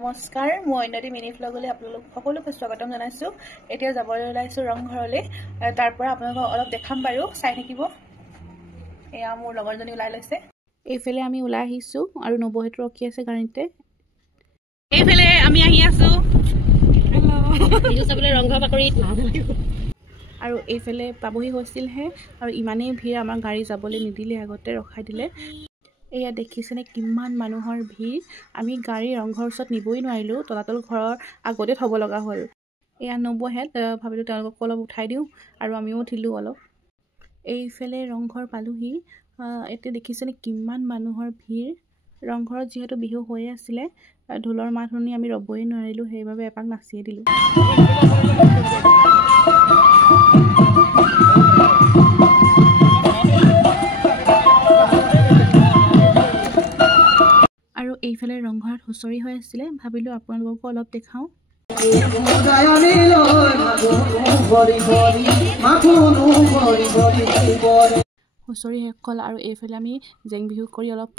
নমস্কাৰ মই অন্যটি মিনি ফ্লগলৈ আপোনালোক সকলোকে স্বাগতম জনাইছো এতিয়া যাবলৈ ওলাইছো ৰংঘৰলৈ আৰু তাৰ পৰা আপোনালোকক অলপ দেখাম বাৰু চাই থাকিব এয়া মোৰ লগৰজনী ওলাই লৈছে এইফালে আমি ওলাই আহিছো আৰু নবহেতু ৰখি আছে গাড়ীতে এইফালে আমি আহি আছো হেল্ল চাবলৈ ৰংঘৰ বাকৰিত আৰু এইফালে পাবহি হৈছিলহে আৰু ইমানেই ভিৰ আমাৰ গাড়ী যাবলৈ নিদিলে আগতে ৰখাই দিলে এয়া দেখিছেনে কিমান মানুহৰ ভিৰ আমি গাড়ী ৰংঘৰ ওচৰত নিবই নোৱাৰিলো তলাতল ঘৰৰ আগতে থব লগা হ'ল এয়া নবহে ভাবিলো তেওঁলোকক অলপ উঠাই দিওঁ আৰু আমিও উঠিলো অলপ এইফালে ৰংঘৰ পালোহি এতিয়া দেখিছেনে কিমান মানুহৰ ভিৰ ৰংঘৰত যিহেতু বিহু হৈ আছিলে ঢোলৰ মাত শুনি আমি ৰবই নোৱাৰিলো সেইবাবে এপাক নাচিয়ে দিলো আৰু এইফালে ৰংঘৰত হুঁচৰি হৈ আছিলে ভাবিলো আপোনালোককো অলপ দেখাও হুঁচৰি শেষ হ'ল আৰু এইফালে আমি জেং বিহু কৰি অলপ